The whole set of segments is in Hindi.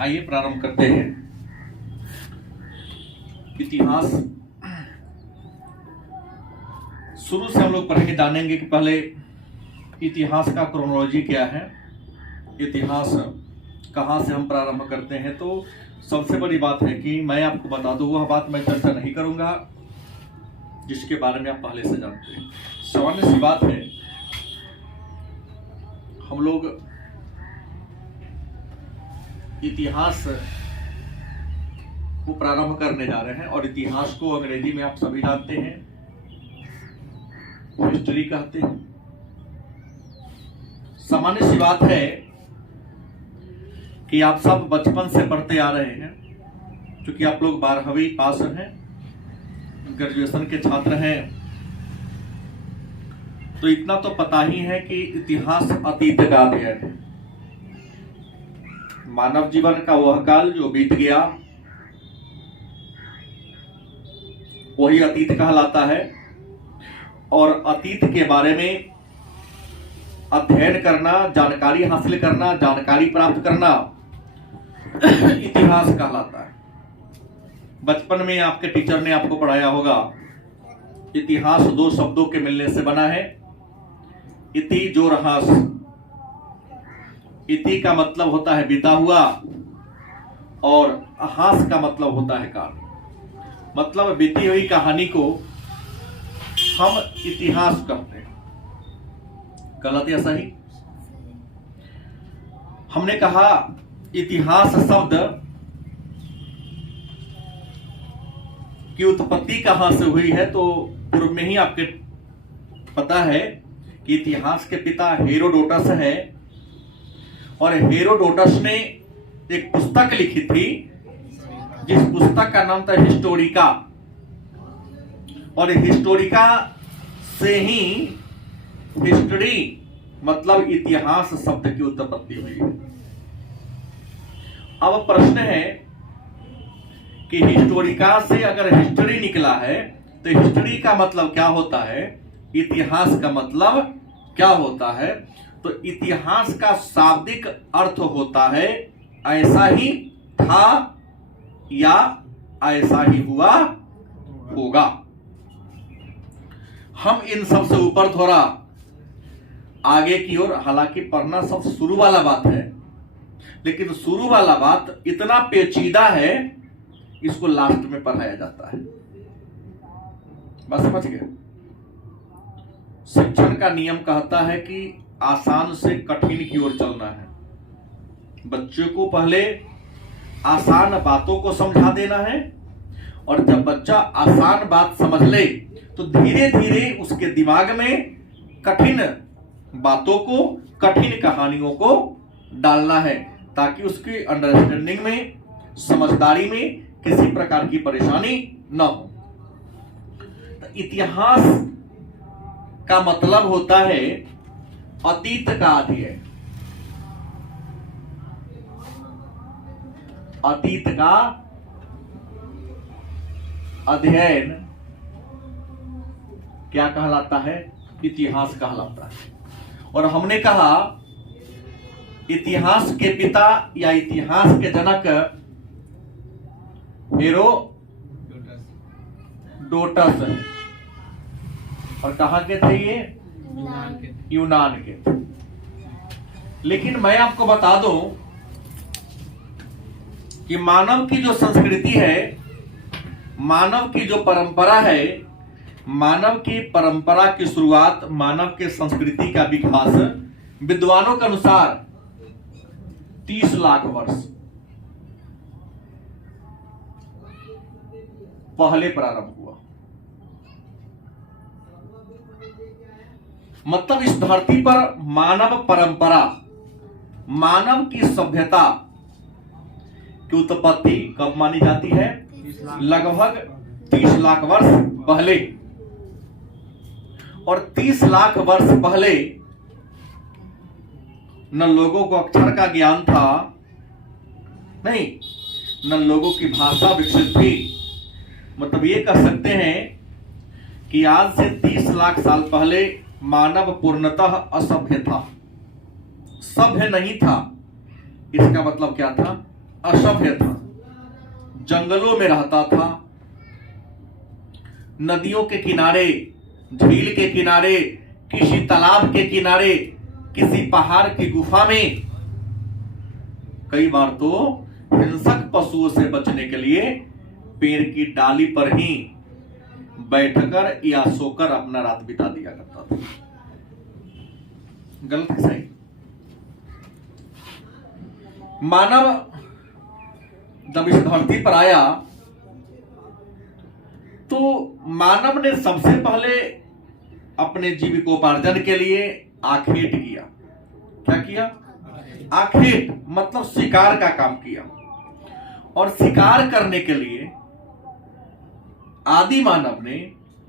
आइए प्रारंभ करते हैं। इतिहास शुरू से हम लोग पढ़ेंगे, जानेंगे कि पहले इतिहास का क्रोनोलॉजी क्या है, इतिहास कहाँ से हम प्रारंभ करते हैं। तो सबसे बड़ी बात है कि मैं आपको बता दूं, वह बात मैं चर्चा नहीं करूंगा जिसके बारे में आप पहले से जानते हैं। सामान्य सी बात है, हम लोग इतिहास को प्रारंभ करने जा रहे हैं और इतिहास को अंग्रेजी में आप सभी जानते हैं, हिस्ट्री कहते हैं। सामान्य सी बात है कि आप सब बचपन से पढ़ते आ रहे हैं, क्योंकि आप लोग 12वीं पास हैं, ग्रेजुएशन के छात्र हैं, तो इतना तो पता ही है कि इतिहास अतीत का अध्ययन है। मानव जीवन का वह काल जो बीत गया वही अतीत कहलाता है, और अतीत के बारे में अध्ययन करना, जानकारी हासिल करना, जानकारी प्राप्त करना इतिहास कहलाता है। बचपन में आपके टीचर ने आपको पढ़ाया होगा, इतिहास दो शब्दों के मिलने से बना है, इति जोर हास। इति का मतलब होता है बीता हुआ और हास का मतलब होता है काल। मतलब बीती हुई कहानी को हम इतिहास कहते हैं। गलत या सही? हमने कहा इतिहास शब्द की उत्पत्ति कहां से हुई है, तो पूर्व में ही आपके पता है कि इतिहास के पिता हेरोडोटस है, और हेरोडोटस ने एक पुस्तक लिखी थी जिस पुस्तक का नाम था हिस्टोरिका, और हिस्टोरिका से ही हिस्ट्री मतलब इतिहास शब्द की उत्पत्ति हुई है। अब प्रश्न है कि हिस्टोरिका से अगर हिस्ट्री निकला है तो हिस्ट्री का मतलब क्या होता है, इतिहास का मतलब क्या होता है। तो इतिहास का शाब्दिक अर्थ होता है ऐसा ही था या ऐसा ही हुआ होगा। हम इन सब से ऊपर थोड़ा आगे की ओर, हालांकि पढ़ना सब शुरू वाला बात है, लेकिन शुरू वाला बात इतना पेचीदा है, इसको लास्ट में पढ़ाया जाता है। बस समझ गए? शिक्षण का नियम कहता है कि आसान से कठिन की ओर चलना है। बच्चों को पहले आसान बातों को समझा देना है, और जब बच्चा आसान बात समझ ले तो धीरे धीरे उसके दिमाग में कठिन बातों को, कठिन कहानियों को डालना है, ताकि उसकी अंडरस्टैंडिंग में, समझदारी में किसी प्रकार की परेशानी न हो। तो इतिहास का मतलब होता है अतीत का अध्ययन। अतीत का अध्ययन क्या कहलाता है? इतिहास कहलाता है। और हमने कहा इतिहास के पिता या इतिहास के जनक हेरोडोटस है, और कहां के थे ये? यूनान के थे। लेकिन मैं आपको बता दूं कि मानव की जो संस्कृति है, मानव की जो परंपरा है, मानव की परंपरा की शुरुआत, मानव के संस्कृति का विकास विद्वानों के अनुसार 30 लाख वर्ष पहले प्रारंभ हुआ। मतलब इस धरती पर मानव परंपरा, मानव की सभ्यता की उत्पत्ति कब मानी जाती है? लगभग 30 लाख वर्ष पहले। और 30 लाख वर्ष पहले न लोगों को अक्षर का ज्ञान था, नहीं, न लोगों की भाषा विकसित थी। मतलब ये कह सकते हैं कि आज से 30 लाख साल पहले मानव पूर्णतः असभ्य था, सभ्य नहीं था। इसका मतलब क्या था? असभ्य था, जंगलों में रहता था, नदियों के किनारे, झील के किनारे, किसी तालाब के किनारे, किसी पहाड़ की गुफा में, कई बार तो हिंसक पशुओं से बचने के लिए पेड़ की डाली पर ही बैठकर या सोकर अपना रात बिता दिया करता था। गलत है सही? मानव जब इस धरती पर आया तो मानव ने सबसे पहले अपने जीविकोपार्जन के लिए आखेट किया। क्या किया? आखेट मतलब शिकार का काम किया। और शिकार करने के लिए आदि मानव ने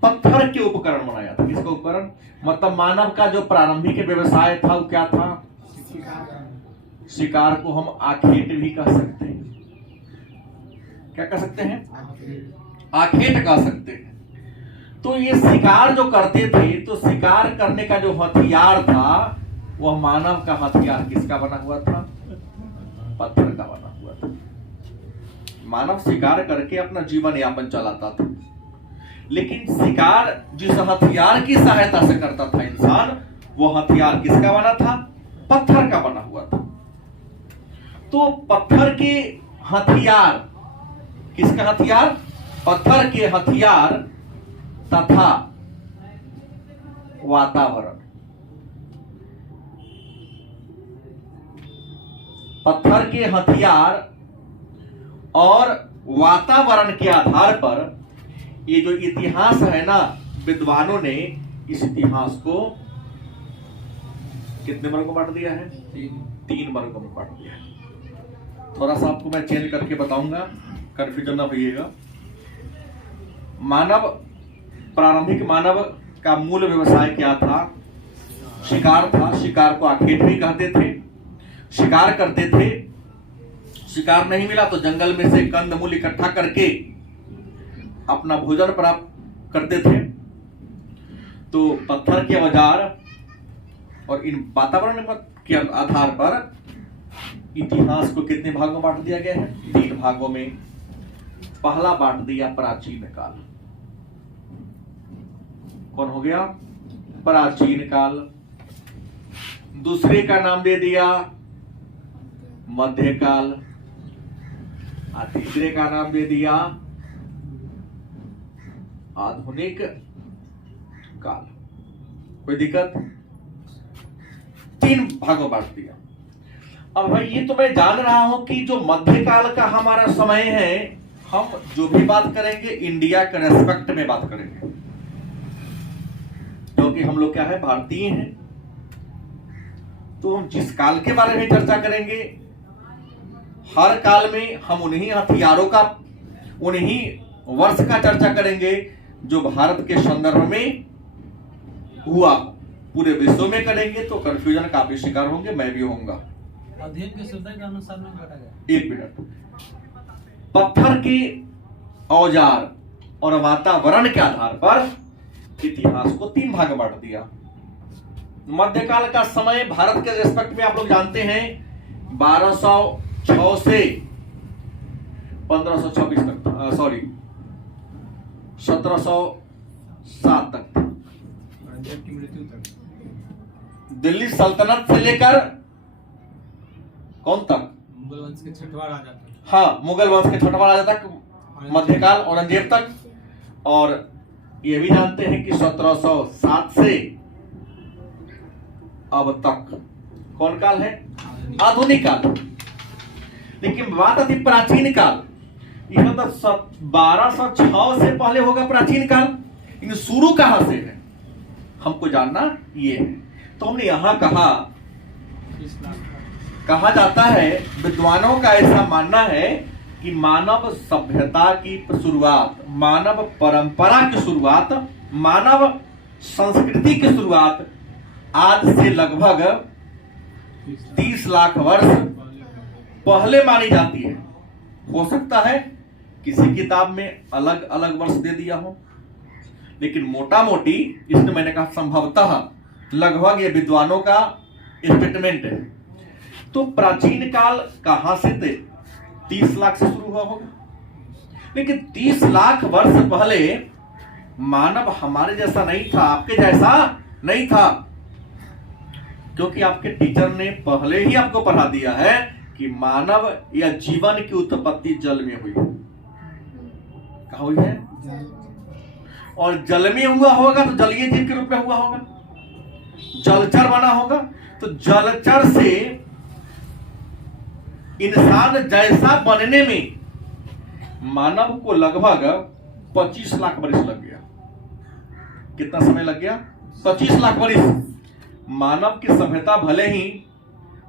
पत्थर के उपकरण बनाया था। किसका उपकरण? मतलब मानव का जो प्रारंभिक व्यवसाय था वो क्या था? शिकार को हम आखेट भी कह सकते हैं। क्या कह सकते हैं? आखेट कह सकते हैं। तो ये शिकार जो करते थे, तो शिकार करने का जो हथियार था वह मानव का हथियार किसका बना हुआ था? पत्थर का बना हुआ था। मानव शिकार करके अपना जीवन यापन चलाता था, लेकिन शिकार जिस हथियार की सहायता से करता था इंसान, वो हथियार किसका बना था? पत्थर का बना हुआ था। तो पत्थर के हथियार, किसका हथियार? पत्थर के हथियार तथा वातावरण, पत्थर के हथियार और वातावरण के आधार पर ये जो इतिहास है ना, विद्वानों ने इस इतिहास को कितने वर्गों में बांट दिया है? 3 वर्गों में बांट दिया है। थोड़ा सा आपको मैं चेंज करके बताऊंगा, कंफ्यूजन ना होइएगा। मानव, प्रारंभिक मानव का मूल व्यवसाय क्या था? शिकार था। शिकार को आखेट भी कहते थे। शिकार करते थे, शिकार नहीं मिला तो जंगल में से कंदमूल इकट्ठा करके अपना भोजन प्राप्त करते थे। तो पत्थर के औजार और इन वातावरण के आधार पर इतिहास को कितने भागों में बांट दिया गया है? 3 भागों में। पहला बांट दिया प्राचीन काल। कौन हो गया? प्राचीन काल। दूसरे का नाम दे दिया मध्यकाल, और तीसरे का नाम दे दिया आधुनिक काल। कोई दिक्कत? 3 भागों बांट दिया। अब भाई ये तो मैं जान रहा हूं कि जो मध्यकाल का हमारा समय है, हम जो भी बात करेंगे इंडिया के रेस्पेक्ट में बात करेंगे, क्योंकि हम लोग क्या है? भारतीय हैं। तो हम जिस काल के बारे में चर्चा करेंगे, हर काल में हम उन्हीं हथियारों का, उन्हीं वर्ष का चर्चा करेंगे जो भारत के संदर्भ में हुआ। पूरे विश्व में करेंगे तो कंफ्यूजन का भी शिकार होंगे, मैं भी होऊंगा। अध्ययन के शुद्धता के अनुसार में बांटा गया। 1 मिनट। पत्थर के औजार और वातावरण के आधार पर इतिहास को 3 भाग बांट दिया। मध्यकाल का समय भारत के रेस्पेक्ट में आप लोग जानते हैं 1206 से 1526 तक था, सॉरी 1707 तक था। की मृत्यु तक। दिल्ली सल्तनत से लेकर कौन तक? मुगल वंश के 6वां राजा तक। हाँ, मुगल वंश के 6वां राजा तक, मध्यकाल औरंगजेब तक। और ये भी जानते हैं कि 1707 से अब तक कौन काल है? आधुनिक काल। लेकिन बात आती प्राचीन काल, यह तो 1206 से पहले होगा प्राचीन काल, लेकिन शुरू कहां से है हमको जानना ये है। तो हमने यहां कहा जाता है, विद्वानों का ऐसा मानना है कि मानव सभ्यता की शुरुआत, मानव परंपरा की शुरुआत, मानव संस्कृति की शुरुआत आज से लगभग 30 लाख वर्ष पहले मानी जाती है। हो सकता है किसी किताब में अलग अलग वर्ष दे दिया हो, लेकिन मोटा मोटी इसने मैंने कहा संभवतः लगभग ये विद्वानों का स्टेटमेंट है। तो प्राचीन काल कहां से थे 30 लाख से शुरू हुआ होगा। लेकिन 30 लाख वर्ष पहले मानव हमारे जैसा नहीं था, आपके जैसा नहीं था, क्योंकि आपके टीचर ने पहले ही आपको पढ़ा दिया है कि मानव या जीवन की उत्पत्ति जल में हुई। कहाँ हुई है? और जल में हुआ होगा तो जलीय जीव के रूप में हुआ होगा, जलचर बना होगा। तो जलचर से इंसान जैसा बनने में मानव को लगभग 25 लाख वर्ष लग गया। कितना समय लग गया? 25 लाख वर्ष। मानव की सभ्यता भले ही,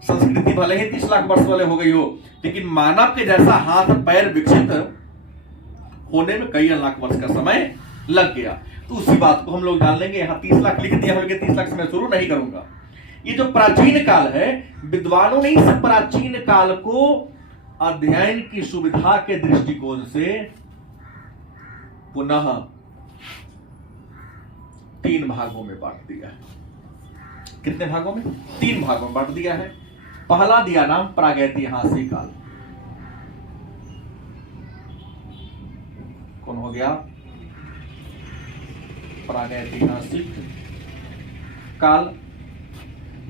संस्कृति भले ही 30 लाख वर्ष वाले हो गई हो, लेकिन मानव के जैसा हाथ पैर विकसित होने में कई लाख वर्ष का समय लग गया। तो उसी बात को हम लोग जान लेंगे। यहां 30 लाख लिख दिया, 30 लाख से मैं शुरू नहीं करूंगा। ये जो प्राचीन काल है, विद्वानों ने इस प्राचीन काल को अध्ययन की सुविधा के दृष्टिकोण से पुनः 3 भागों में बांट दिया है। कितने भागों में? 3 भागों में बांट दिया है। पहला दिया नाम प्रागैतिहासिक काल। कौन हो गया? प्रागैतिहासिक काल।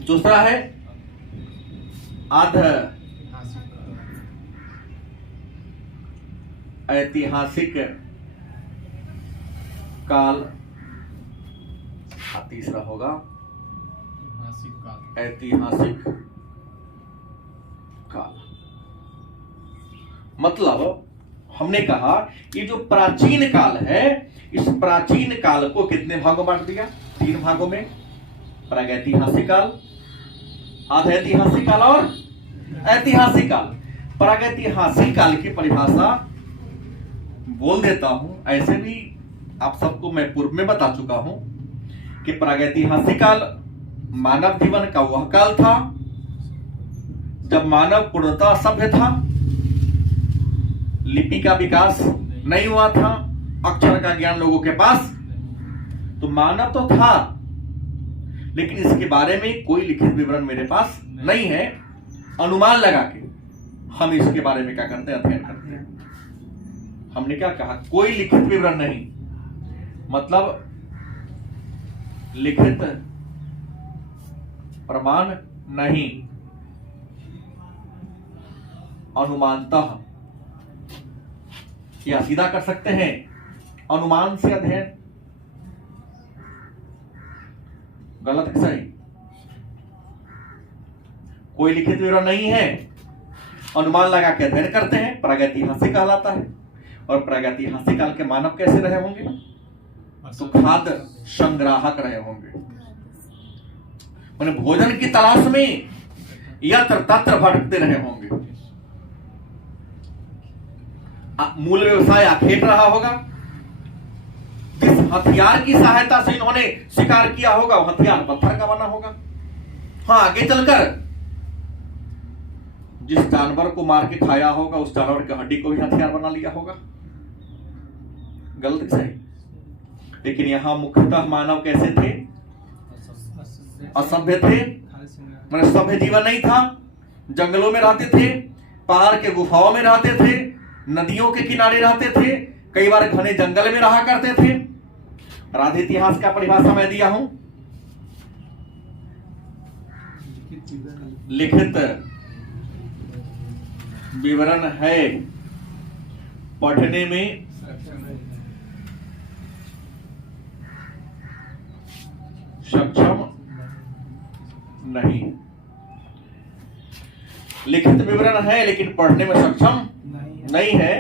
दूसरा है आध ऐतिहासिक काल। तीसरा होगा ऐतिहासिक काल। मतलब हमने कहा ये जो प्राचीन काल है, इस प्राचीन काल को कितने भागों में बांट दिया? 3 भागों में। प्रागैतिहासिक काल, आधैतिहासिक काल और ऐतिहासिक काल। प्रागैतिहासिक काल की परिभाषा बोल देता हूं, ऐसे भी आप सबको मैं पूर्व में बता चुका हूं कि प्रागैतिहासिक काल मानव जीवन का वह काल था जब मानव पूर्णतः सभ्य था, लिपि का विकास नहीं हुआ था, अक्षर का ज्ञान लोगों के पास। तो मानव तो था, लेकिन इसके बारे में कोई लिखित विवरण मेरे पास नहीं है। अनुमान लगा के हम इसके बारे में क्या करते हैं? अध्ययन करते हैं। हमने क्या कहा? कोई लिखित विवरण नहीं, मतलब लिखित प्रमाण नहीं, अनुमानतः, या सीधा कर सकते हैं अनुमान से अध्ययन। गलत है? सही? कोई लिखित विवरण नहीं है, अनुमान लगा के अध्ययन करते हैं, प्रागैतिहासिक कहलाता है। और प्रागैतिहासिक काल के मानव कैसे रहे होंगे? तो खाद्य संग्राहक रहे होंगे, माने भोजन की तलाश में यत्र तत्र भटकते रहे होंगे। मूल व्यवसाय आखेट रहा होगा। जिस हथियार की सहायता से इन्होंने शिकार किया होगा, वो हथियार पत्थर का बना होगा। हाँ, आगे चलकर जिस जानवर को मार के खाया होगा, उस जानवर की हड्डी को भी हथियार बना लिया होगा। गलत सही? लेकिन यहां मुख्यतः मानव कैसे थे? असभ्य थे, मैंने सभ्य जीवन नहीं था। जंगलों में रहते थे, पहाड़ के गुफाओं में रहते थे, नदियों के किनारे रहते थे, कई बार घने जंगल में रहा करते थे। राधे इतिहास का परिभाषा मैं दिया हूं, लिखित विवरण है, पढ़ने में सक्षम नहीं। लिखित विवरण है लेकिन पढ़ने में सक्षम नहीं है,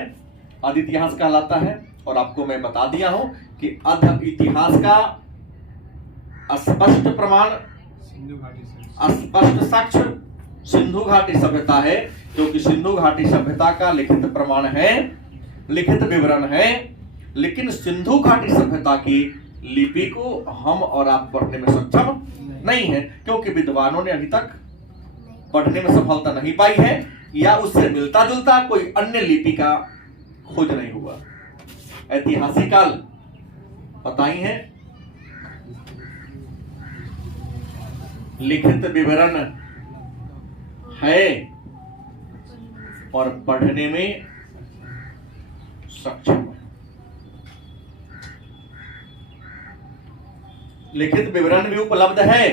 अध इतिहास कहलाता है। और आपको मैं बता दिया हूं कि अध इतिहास का स्पष्ट प्रमाण, स्पष्ट साक्ष्य सिंधु घाटी सभ्यता है, क्योंकि सिंधु घाटी सभ्यता का लिखित प्रमाण है, लिखित विवरण है। लेकिन सिंधु घाटी सभ्यता की लिपि को हम और आप पढ़ने में सक्षम नहीं है, क्योंकि विद्वानों ने अभी तक पढ़ने में सफलता नहीं पाई है, या उससे मिलता जुलता कोई अन्य लिपि का खोज नहीं हुआ। ऐतिहासिक काल पता ही है, लिखित विवरण है, और पढ़ने में सक्षम है। लिखित विवरण भी उपलब्ध है,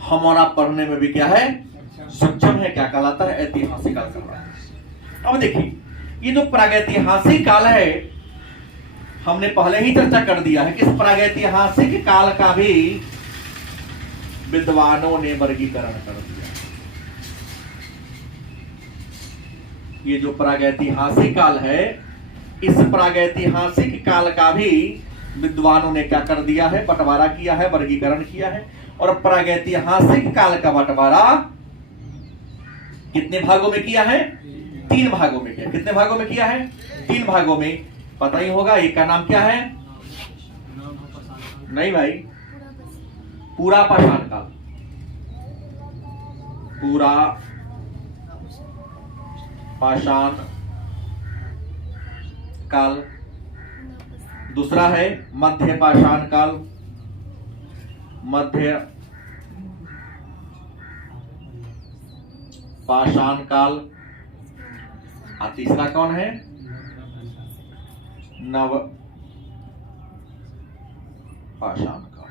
हमारा पढ़ने में भी क्या है, सक्षम है। क्या कहलाता है, ऐतिहासिक काल कहलाता है। अब देखिए, ये जो प्रागैतिहासिक काल है, हमने पहले ही चर्चा कर दिया है कि इस प्रागैतिहासिक काल का भी विद्वानों ने वर्गीकरण कर दिया। ये जो प्रागैतिहासिक काल है, इस प्रागैतिहासिक काल का भी विद्वानों ने क्या कर दिया है, बंटवारा किया है, वर्गीकरण किया है। और प्रागैतिहासिक काल का बंटवारा कितने भागों में किया है, 3 भागों में किया। कितने भागों में किया है, 3 भागों में। पता ही होगा, एक का नाम क्या है, नहीं भाई, पूरा पाषाण काल। पूरा पाषाण काल। दूसरा है मध्य पाषाण काल, मध्य पाषाण काल। और तीसरा कौन है, नव पाषाण काल।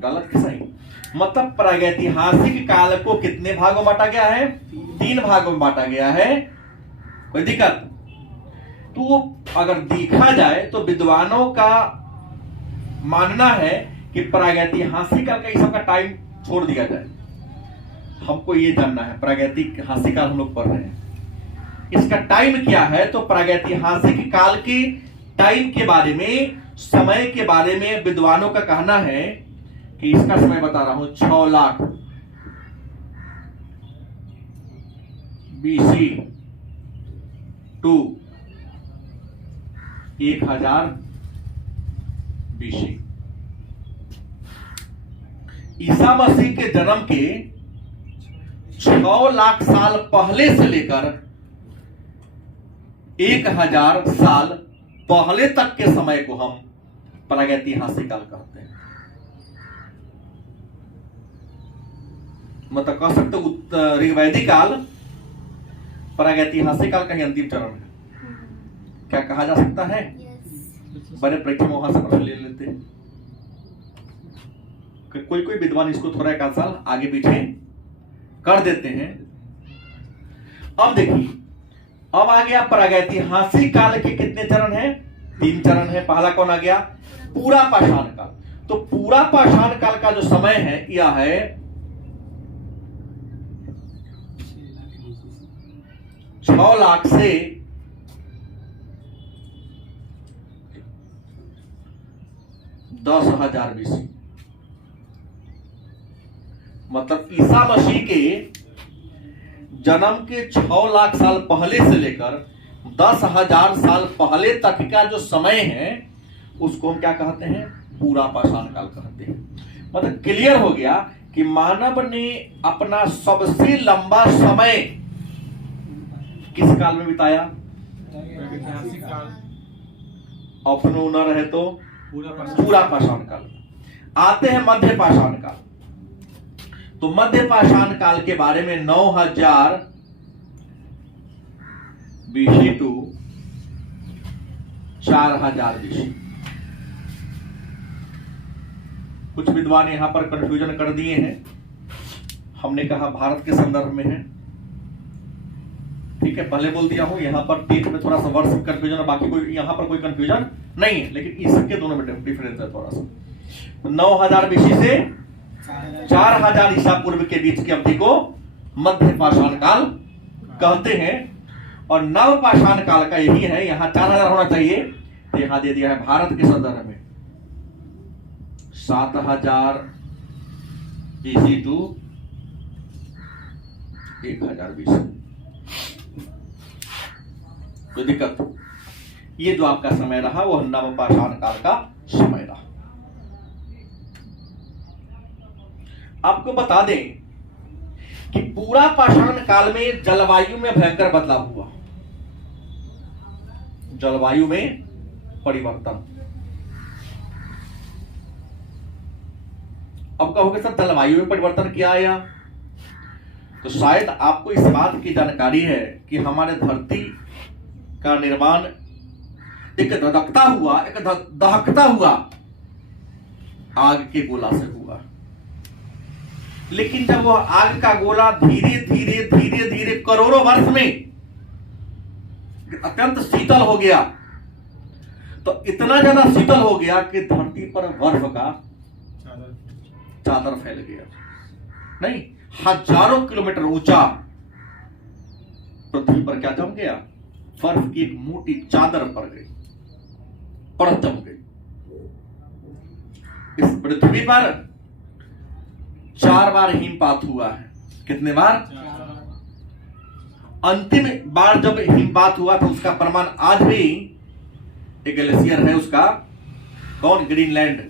गलत कि सही? मतलब प्रागैतिहासिक काल को कितने भागों में बांटा गया है, 3 भागों में बांटा गया है। कोई दिक्कत? तो अगर देखा जाए तो विद्वानों का मानना है कि प्रागैतिहासिक काल का इस सबका टाइम छोड़ दिया जाए। हमको ये जानना है, प्रागैतिहासिक काल हम लोग पढ़ रहे हैं, इसका टाइम क्या है। तो प्रागैतिहासिक काल के टाइम के बारे में, समय के बारे में विद्वानों का कहना है कि इसका समय बता रहा हूं, 6 lakh BC to 1000 BC। Isa Masih के जन्म के 6 लाख साल पहले से लेकर 1000 साल पहले तक के समय को हम प्रागैतिहासिक काल कहते हैं। मतलब कह सकते ऋग्वैदिक काल प्रागैतिहासिक काल का ही अंतिम चरण है। क्या कहा जा सकता है? बड़े परीक्षा में वहां से प्रश्न ले लेते हैं। कोई कोई विद्वान इसको थोड़ा 1 साल आगे पीछे कर देते हैं। अब देखिए, अब आ गया प्रागैतिहासिक काल के कितने चरण हैं, 3 चरण है। पहला कौन आ गया, पूरा पाषाण काल। तो पूरा पाषाण काल का जो समय है यह है 6 लाख से 10,000 BC। मतलब ईसा मसीह के जन्म के 6 लाख साल पहले से लेकर 10,000 साल पहले तक का जो समय है उसको हम क्या कहते हैं, पूरा पाषाण काल कहते हैं। मतलब क्लियर हो गया कि मानव ने अपना सबसे लंबा समय किस काल में बिताया, प्रागैतिहासिक काल। ऑप्शन न रहे तो पूरा पूरा पाषाण काल। आते हैं मध्य पाषाण काल। तो मध्य पाषाण काल के बारे में 9000 BC टू 4000 BC। कुछ विद्वान यहां पर कंफ्यूजन कर दिए हैं। हमने कहा भारत के संदर्भ में है, ठीक है, पहले बोल दिया हूं। यहां पर टेट में थोड़ा सा वर्ष कंफ्यूजन है, बाकी कोई यहां पर कोई कंफ्यूजन नहीं है, लेकिन इसके दोनों में डिफरेंस है थोड़ा सा। 9000 BC से 4000 ईसा पूर्व के बीच की अवधि को मध्य पाषाण काल कहते हैं। और नव पाषाण काल का यही है, यहां 4000 होना चाहिए, तो यहां दे दिया है भारत के संदर्भ में 7000 BC टू 1000 BC। कोई दिक्कत? ये जो आपका समय रहा वो नव पाषाण काल का समय रहा। आपको बता दें कि पूरा पाषाण काल में जलवायु में भयंकर बदलाव हुआ। जलवायु में परिवर्तन। अब कहोगे सर जलवायु में परिवर्तन क्या आया? तो शायद आपको इस बात की जानकारी है कि हमारे धरती का निर्माण एक धधकता हुआ, एक दहकता हुआ आग के गोला से हुआ। लेकिन जब वह आग का गोला धीरे धीरे धीरे धीरे करोड़ों वर्ष में अत्यंत शीतल हो गया, तो इतना ज्यादा शीतल हो गया कि धरती पर बर्फ का चादर फैल गया। नहीं, हजारों किलोमीटर ऊंचा पृथ्वी पर क्या जम गया? बर्फ की एक मोटी चादर पड़ गई, परत जम गई। इस पृथ्वी पर 4 बार हिमपात हुआ है। कितने बार? अंतिम बार जब हिमपात हुआ था उसका प्रमाण आज भी एक ग्लेशियर है उसका, कौन? ग्रीनलैंड,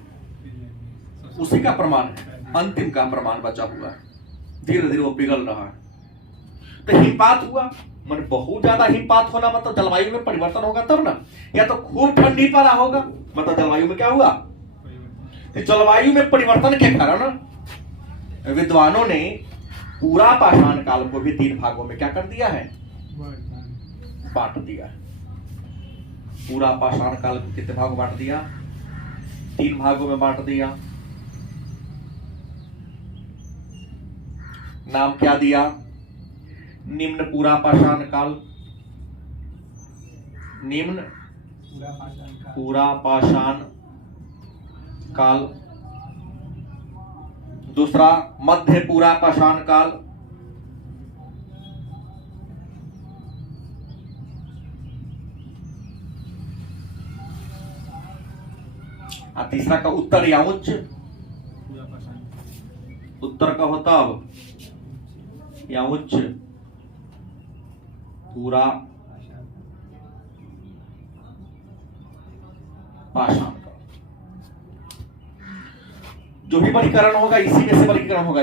उसी का प्रमाण है, अंतिम का प्रमाण बचा हुआ है। धीरे धीरे वो पिघल रहा है। तो हिमपात हुआ, मतलब बहुत ज्यादा हिमपात होना मतलब जलवायु में परिवर्तन होगा तब ना। या तो खूब ठंडी पड़ा होगा, मतलब जलवायु में क्या हुआ? तो जलवायु में परिवर्तन के कारण विद्वानों ने पूरा पाषाण काल को भी 3 भागों में क्या कर दिया है? बांट दिया है। पूरा पाषाण काल को कितने भागों बांट दिया? 3 भागों में बांट दिया। नाम क्या दिया? निम्न पूरा पाषाण काल, निम्न पूरा पाषाण काल। दूसरा मध्य पूरा पाषाण काल, और तीसरा का उत्तर या उच्च। उत्तर का होता या उच्च पूरा पाषाण काल। जो भी वर्गीकरण होगा इसी में से वर्गीकरण होगा।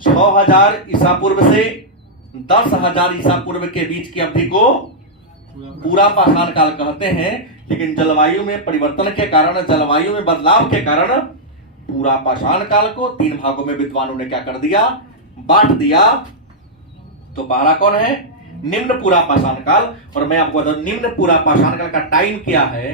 6000 ईसा पूर्व से 10,000 ईसा पूर्व के बीच की अवधि को पूरा पाषाण काल कहते हैं। लेकिन जलवायु में परिवर्तन के कारण, जलवायु में बदलाव के कारण पूरा पाषाण काल को 3 भागों में विद्वानों ने क्या कर दिया? बांट दिया। तो पहला कौन है? निम्न पूरा पाषाण काल। और मैं आपको बता दूं निम्न पूरा पाषाण काल का टाइम क्या है?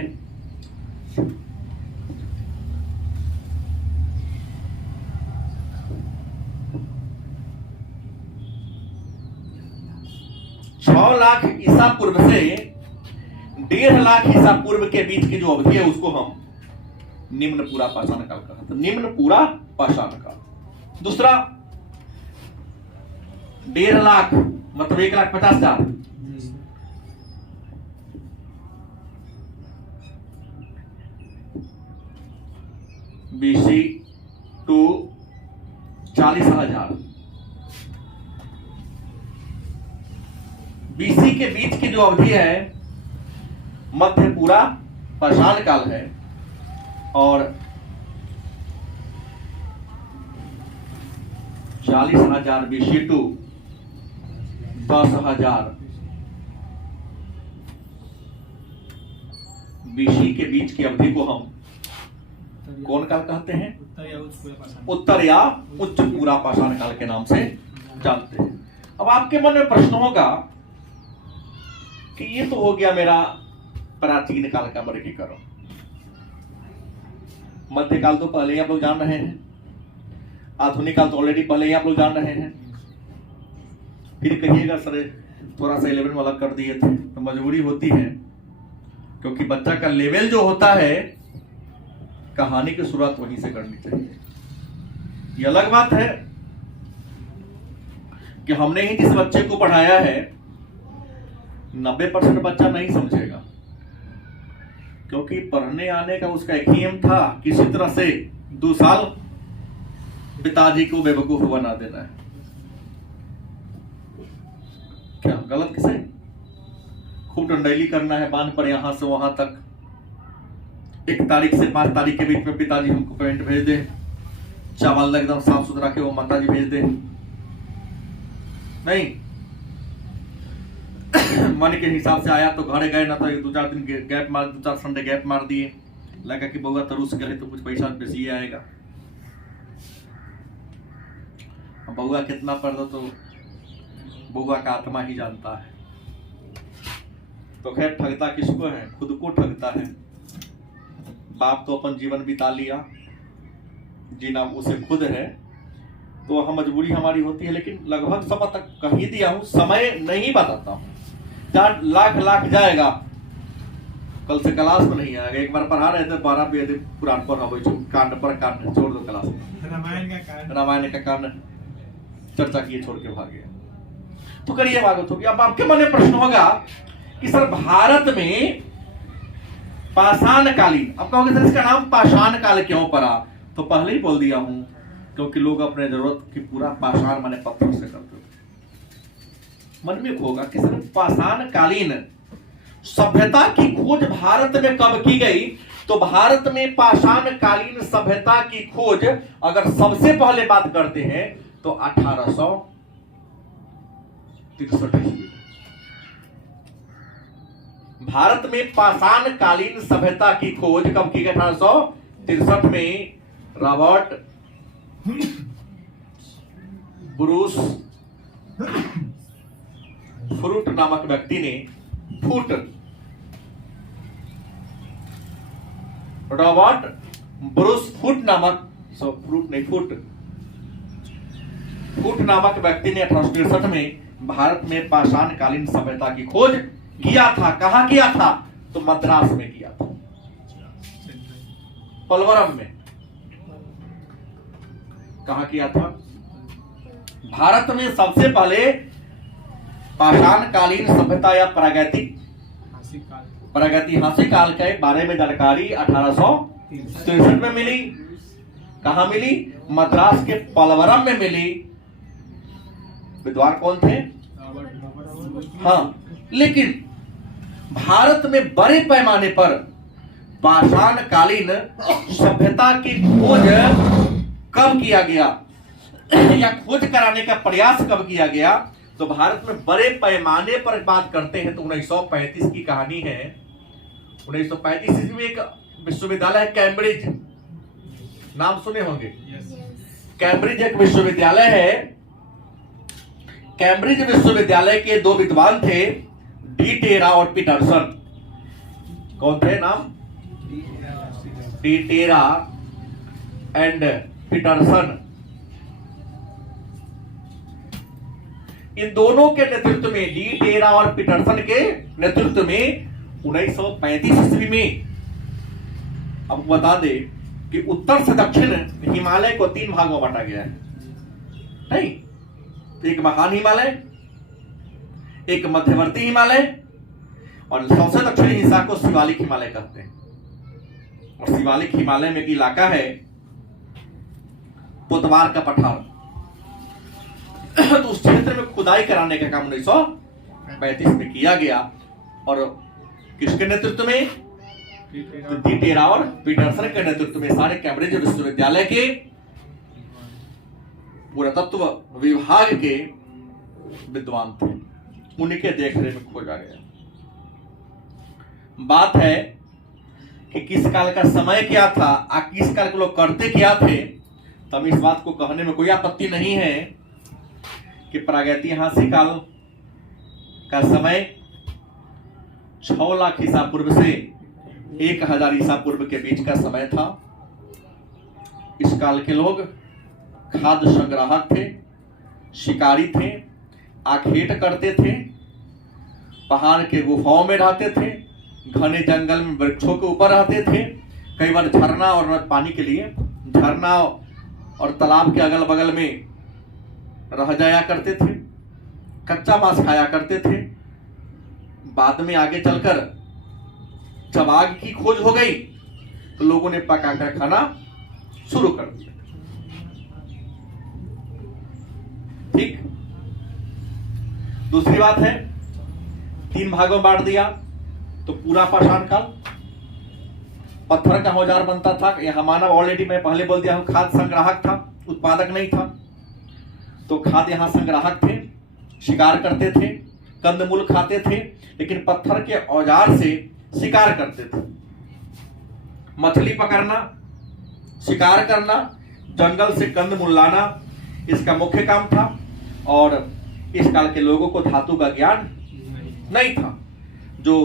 छह लाख ईसा पूर्व से 1.5 लाख ईसा पूर्व के बीच की जो अवधि है उसको हम निम्न पूरा पाषाण काल कहते हैं। तो निम्न पूरा पाषाण काल। दूसरा 1.5 लाख मतलब 1,50,000। BC to 40,000। BC के बीच की जो अवधि है मध्य पूरा पाषाण काल है। और 40,000 BC टू 10,000 BC के बीच की अवधि को हम कौन काल कहते हैं? उत्तर या उच्च पूरा पाषाण काल के नाम से जानते हैं। अब आपके मन में प्रश्न होगा कि ये तो हो गया मेरा प्राचीन काल का वर्गीकरण, मध्यकाल तो पहले ही आप लोग जान रहे हैं, आधुनिक काल तो ऑलरेडी पहले ही आप लोग जान रहे हैं। फिर कहिएगा सर थोड़ा सा 11 वाला कर दिए थे, तो मजबूरी होती है क्योंकि बच्चा का लेवल जो होता है कहानी की शुरुआत वहीं से करनी चाहिए। ये अलग बात है कि हमने ही जिस बच्चे को पढ़ाया है 90% बच्चा नहीं समझेगा, क्योंकि पढ़ने आने का उसका एक ही एम था, किसी तरह से 2 साल पिताजी को बेवकूफ बना देना है। क्या गलत किसे? खूब डंडैली करना है बांध पर यहां से वहां तक, 1 तारीख से 5 तारीख के बीच में पिताजी हमको पेमेंट भेज दे, चावल एकदम साफ सुथरा के वो माताजी भेज दे। नहीं मन के हिसाब से आया तो घर गए, ना तो 2-4 दिन गैप मार, 2-4 संडे गैप मार दिए, लगा कि बउआ तरुस गए तो कुछ पैसा बेसी आएगा। बउआ कितना पढ़ दो तो बउआ का आत्मा ही जानता है। तो खैर ठगता किसको है? खुद को ठगता है। बाप तो अपन जीवन बिता लिया, जीना उसे खुद है, तो हम मजबूरी हमारी होती है, लेकिन लगभग सब तक कह ही दिया हूं, समय नहीं बताता हूं। 4 लाख जाएगा, कल से क्लास में नहीं आएगा। एक बार पढ़ा रहे थे 12 वेद पुराण पर कांड पर कांड छोड़ दो क्लास में, रामायण का कांड चर्चा किए छोड़ के भाग गया। तो करिए भागवत होगी। अब आपके मन में प्रश्न होगा कि सर भारत में पाषाण कालीन, अब कहोगे सर इसका नाम पाषाण काल क्यों पड़ा? तो पहले ही बोल दिया हूं, क्योंकि लोग अपने जरूरत की पूरा पाषाण माने पत्थर से करते थे। मन में होगा कि सर पाषाण कालीन सभ्यता की खोज भारत में कब की गई? तो भारत में पाषाण कालीन सभ्यता की खोज अगर सबसे पहले बात करते हैं तो 1863 ईस्वी। भारत में पाषाण कालीन सभ्यता की खोज कब की गई? 1863 में रॉबर्ट ब्रूस फ्रूट नामक व्यक्ति ने रॉबर्ट ब्रूस फूट नामक व्यक्ति ने 1863 में भारत में पाषाण कालीन सभ्यता की खोज किया था। कहां किया था? तो मद्रास में किया था, पलवरम में। कहां किया था? भारत में सबसे पहले पाषाण कालीन सभ्यता या प्रागैतिहासिक काल के बारे में जानकारी 1863 में मिली। कहां मिली? मद्रास के पलवरम में मिली। विद्वान कौन थे? हाँ, लेकिन भारत में बड़े पैमाने पर पाषाण कालीन सभ्यता की खोज कब किया गया या खोज कराने का प्रयास कब किया गया? तो भारत में बड़े पैमाने पर बात करते हैं तो 1935 की कहानी है। 1935 में एक विश्वविद्यालय है कैम्ब्रिज, नाम सुने होंगे। कैम्ब्रिज एक विश्वविद्यालय है। कैम्ब्रिज विश्वविद्यालय के 2 विद्वान थे, डी टेरा और पीटरसन। कौन थे नाम? De Terra and Peterson. इन दोनों के नेतृत्व में, डी टेरा और पीटरसन के नेतृत्व में 1935 ईस्वी में, अब बता दे कि उत्तर से दक्षिण हिमालय को 3 भागों में बांटा गया है। नहीं, एक महान हिमालय, एक मध्यवर्ती हिमालय और सबसे दक्षिणी हिस्सा को शिवालिक हिमालय कहते हैं। और शिवालिक हिमालय में एक इलाका है पोतवार का पठार। तो उस क्षेत्र में खुदाई कराने का काम 1935 में किया गया। और किसके नेतृत्व में? डी टेरा और पीटरसन के नेतृत्व में सारे कैम्ब्रिज विश्वविद्यालय के पुरातत्व विभाग के विद्वान थे, उन्हीं के देखरेख में खोजा गया। बात है कि किस काल का समय क्या था, किस काल के लोग करते क्या थे। तब इस बात को कहने में कोई आपत्ति नहीं है कि प्रागैतिहासिक काल का समय 6 लाख ईसा पूर्व से 1000 ईसा पूर्व के बीच का समय था। इस काल के लोग खाद्य संग्राहक थे, शिकारी थे, आखेट करते थे, पहाड़ के गुफाओं में रहते थे, घने जंगल में वृक्षों के ऊपर रहते थे। कई बार झरना और पानी के लिए झरना और तालाब के अगल बगल में रह जाया करते थे, कच्चा मांस खाया करते थे। बाद में आगे चलकर जब आग की खोज हो गई तो लोगों ने पकाकर खाना शुरू कर दिया। ठीक। दूसरी बात है, 3 भागों में बांट दिया तो पूरा पाषाण काल। पत्थर का औजार बनता था। यह मानव ऑलरेडी मैं पहले बोल दिया हूं खाद्य संग्राहक था, उत्पादक नहीं था। तो खाद्य यहां संग्राहक थे, शिकार करते थे, कंदमूल खाते थे, लेकिन पत्थर के औजार से शिकार करते थे। मछली पकड़ना, शिकार करना, जंगल से कंदमूल लाना, इसका मुख्य काम था। और इस काल के लोगों को धातु का ज्ञान नहीं था। जो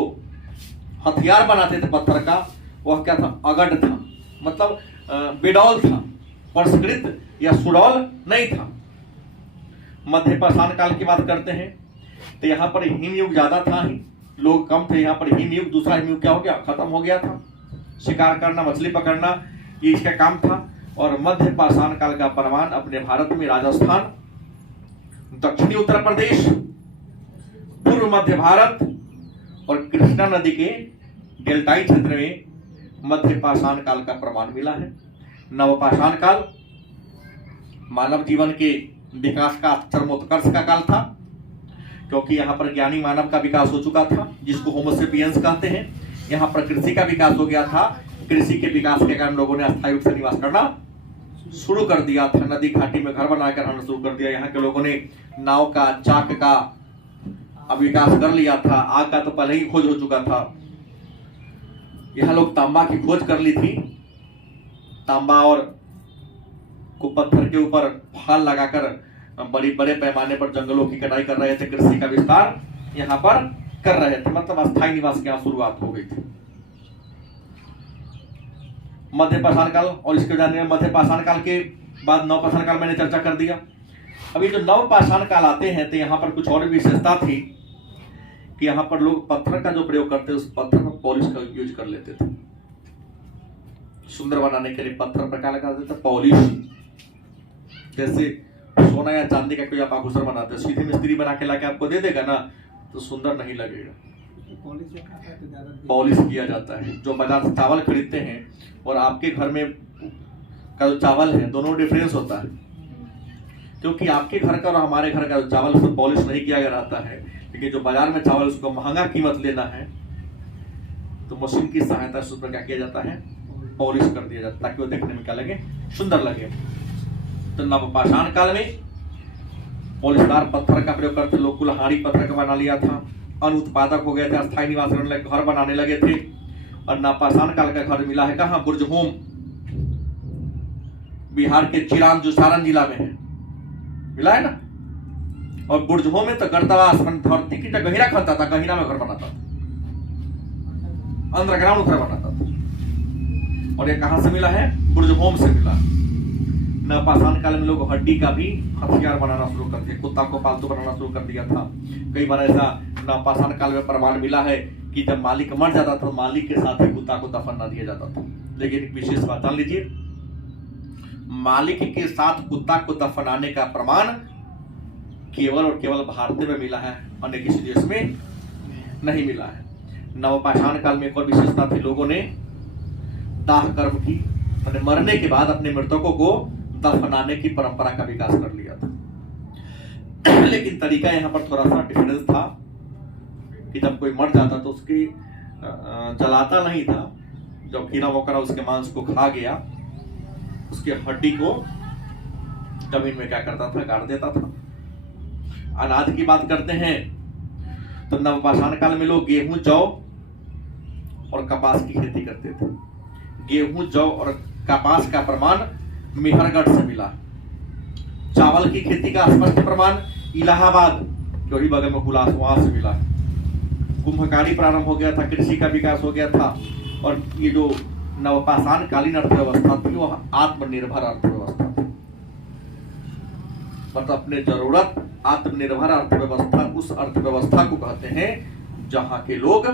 हथियार बनाते थे पत्थर का वह क्या था, अगड था, मतलब बिडौल था, परस्कृत या सुडौल नहीं था। मध्य पाषाण काल की बात करते हैं तो यहाँ पर हिमयुग ज्यादा था ही, लोग कम थे। यहाँ पर हिमयुग, दूसरा हिमयुग क्या हो गया, खत्म हो गया था। शिकार करना, मछली पकड़ना, ये इसका काम था। और मध्य पाषाण काल का प्रमाण अपने भारत में राजस्थान, दक्षिणी उत्तर प्रदेश, पूर्व मध्य भारत और कृष्णा नदी के डेल्टाई क्षेत्र में मध्य पाषाण काल का प्रमाण मिला है। नवपाषाण काल मानव जीवन के विकास का चरमोत्कर्ष का काल था, क्योंकि यहाँ पर ज्ञानी मानव का विकास हो चुका था, जिसको होमोसेपियंस कहते हैं। यहाँ पर कृषि का विकास हो गया था। कृषि के विकास के कारण लोगों ने अस्थायी रूप से निवास करना शुरू कर दिया था। नदी घाटी में घर बनाकर रहना शुरू कर दिया। यहाँ के लोगों ने नाव का, चाक का विकास कर लिया था। आग का तो पहले ही खोज हो चुका था। यहाँ लोग तांबा की खोज कर ली थी। तांबा और को पत्थर के ऊपर फाल लगाकर बड़े बड़े पैमाने पर जंगलों की कटाई कर रहे थे। कृषि का विस्तार यहाँ पर कर रहे थे, मतलब अस्थायी निवास की यहाँ शुरुआत हो गई थी। मध्य पाषाण काल और इसके जानने में मध्य पाषाण काल के बाद नव पाषाण काल मैंने चर्चा कर दिया। अभी जो नव पाषाण काल आते हैं तो यहाँ पर कुछ और विशेषता थी कि यहाँ पर लोग पत्थर का जो प्रयोग करते उस पत्थर में पॉलिश का यूज कर लेते थे। सुंदर बनाने के लिए पत्थर प्रकार लगाते थे पॉलिश। जैसे सोना या चांदी का कोई आप आभूषण बनाते हैं, सीधे मिस्त्री बना के लाके आपको दे देगा ना तो सुंदर नहीं लगेगा, पॉलिश किया जाता है। जो बाजार से चावल खरीदते हैं और आपके घर में का जो चावल है, दोनों डिफरेंस होता है, क्योंकि आपके घर का और हमारे घर का चावल उसमें पॉलिश नहीं किया गया रहता है। लेकिन जो बाजार में चावल उसको महंगा कीमत लेना है तो मशीन की सहायता से उस पर क्या किया जाता है, पॉलिश कर दिया जाता है, ताकि वो देखने में क्या लगे, सुंदर लगे। तो नवपाषाण काल में पॉलिशदार पत्थर का प्रयोग करते लोग कुल्हाड़ी पत्थर का बना लिया था। अनुत्पादक हो गए थे, अस्थायी निवास करने लगे, घर बनाने लगे थे। और नवपाषाण काल का घर मिला है कहाँ, बुर्जहोम, बिहार के चिरांद जो सारण जिला में है, मिला है ना। और बुर्जहोम में तो गर्तवास, धरती की गहिरा खनता था, गहिरा में घर बनाता था, अंडरग्राउंड घर बनाता था। और ये कहां से मिला है, बुर्जहोम से मिला। नवपाषाण काल में लोग हड्डी का भी हथियार बनाना शुरू कर दिया, कुत्ता को पालतू बनाना शुरू कर दिया था। कई बार ऐसा नवपाषाण काल में प्रमाण मिला है कि जब मालिक मर जाता था, मालिक के साथ ही कुत्ता को दफन न दिया जाता था। लेकिन एक विशेष बात जान लीजिए, मालिक के साथ कुत्ता को दफनाने का प्रमाण केवल और केवल भारत में मिला है, अन्य किसी देश में नहीं मिला है। नवपाषाण काल में एक और विशेषता थी, लोगों ने दाह कर्म की, मैंने मरने के बाद अपने मृतकों को दफनाने की परंपरा का विकास कर लिया था। लेकिन तरीका यहाँ पर थोड़ा सा डिफरेंस था कि जब कोई मर जाता तो उसकी जलाता नहीं था, जब कीड़ा मकोड़ा उसके मांस को खा गया, उसके हड्डी को जमीन में क्या करता था, गाड़ देता था। अनाज की बात करते हैं तो नवपाषाण काल में लोग गेहूं, जौ और कपास की खेती करते थे। गेहूं, जौ और कपास का प्रमाण मेहरगढ़ से मिला। चावल की खेती का स्पष्ट प्रमाण इलाहाबाद के वही बगल में हुलास, वहां से मिला। कुंभकारी प्रारंभ हो गया था, कृषि का विकास हो गया था। और ये जो नवपाषाण कालीन अर्थव्यवस्था थी वो आत्मनिर्भर अर्थव्यवस्था थी, मतलब अपने जरूरत आत्मनिर्भर अर्थव्यवस्था उस अर्थव्यवस्था को कहते हैं जहां के लोग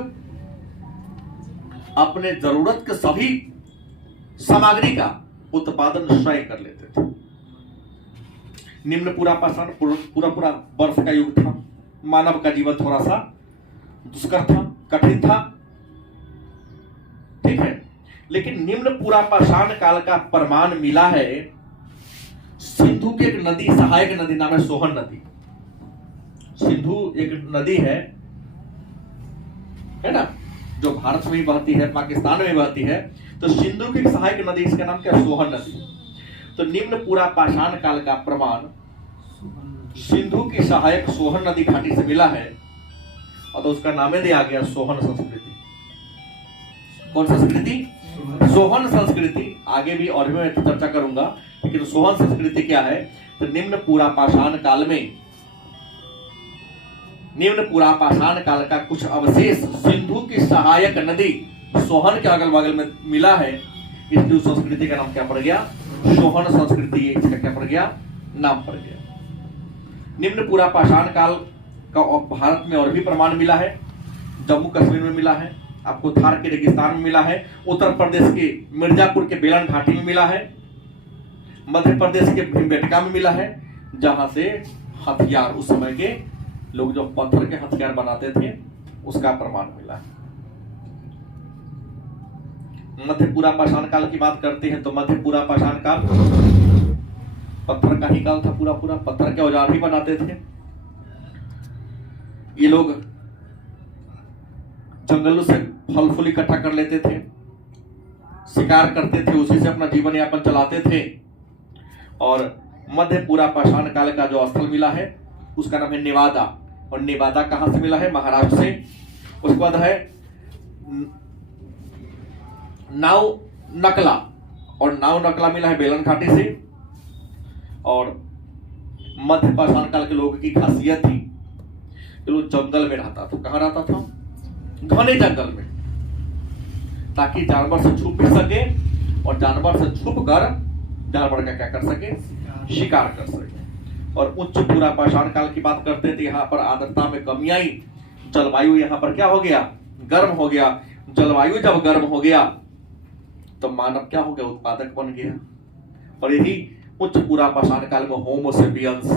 अपने जरूरत के सभी सामग्री का उत्पादन स्वयं कर लेते थे। निम्न पूरा पाषाण पूरा बर्फ का युग था। मानव का जीवन थोड़ा सा दुष्कर था, कठिन था, ठीक है। लेकिन निम्न पूरा पाषाण काल का प्रमाण मिला है सिंधु की एक नदी, सहायक नदी नाम है सोहन नदी। सिंधु एक नदी है ना, जो भारत में ही बहती है, पाकिस्तान में बहती है। तो सिंधु की सहायक नदी, इसका नाम क्या है, सोहन नदी। तो निम्न पूरा पाषाण काल का प्रमाण सिंधु की सहायक सोहन नदी घाटी से मिला है, और तो उसका नाम ही दिया गया सोहन संस्कृति। कौन संस्कृति? सोहन संस्कृति। आगे भी और भी मैं चर्चा करूंगा, लेकिन सोहन संस्कृति क्या है? तो निम्न पूरा पाषाण काल का कुछ अवशेष सिंधु की सहायक नदी सोहन के अगल बगल में मिला है, इसलिए उस संस्कृति का नाम क्या पड़ गया? सोहन संस्कृति। इसका क्या पड़ गया? नाम पड़ गया। निम्न पूरा पाषाण काल का भारत में और भी प्रमाण मिला है। जम्मू कश्मीर में मिला है, आपको थार के रेगिस्तान में मिला है, उत्तर प्रदेश के मिर्जापुर के बेलन घाटी में मिला है, मध्य प्रदेश के भीमबेटका में मिला है, जहां से हथियार, उस समय के लोग जो पत्थर के हथियार बनाते थे, उसका प्रमाण मिला है। मध्यपूरा पाषाण काल की बात करते हैं तो मध्यपूरा पाषाण काल पत्थर का ही काल था। पूरा पत्थर के औजार भी बनाते थे। ये लोग जंगलों से फल फूल इकट्ठा कर लेते थे, शिकार करते थे, उसी से अपना जीवन यापन चलाते थे। और मध्यपूरा पाषाण काल का जो स्थल मिला है उसका नाम है नेवादा। और नेवादा कहां से मिला है? महाराष्ट्र से। उसके बाद है नाव नकला, और नाव नकला मिला है बेलन घाटी से। और मध्य पाषाण काल के लोगों की खासियत थी कि लोग जंगल में रहता था। कहां रहता था? घने जंगल में, ताकि जानवर से छुप भी सके, और जानवर से छुप कर जानवर का क्या कर सके? शिकार कर सके। और उच्च पूरा पाषाण काल की बात करते थे, यहाँ पर आर्द्रता में कमी आई, जलवायु यहाँ पर क्या हो गया? गर्म हो गया। जलवायु जब गर्म हो गया तो मानव क्या हो गया? उत्पादक बन गया। और यही उच्च पूरा पाषाण काल में होमो सेपियंस,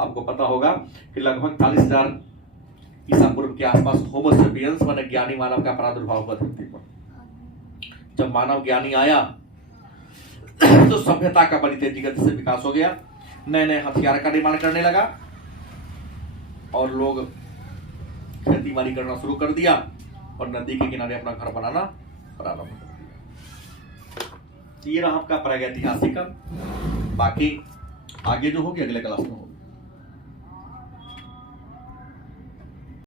आपको पता होगा कि लगभग 40,000 ईसा पूर्व के आसपास होमो सेपियंस माने ज्ञानी मानव का प्रादुर्भाव हुआ धरती पर। जब मानव ज्ञानी आया तो सभ्यता का बड़ी तेजी गति से विकास हो गया। नए नए हथियार का निर्माण करने लगा, और लोग खेती बाड़ी करना शुरू कर दिया, और नदी के किनारे अपना घर बनाना प्रारंभ कर दिया। ये रहा आपका प्रागैतिहासिक। बाकी आगे जो होगी अगले क्लास में होगी।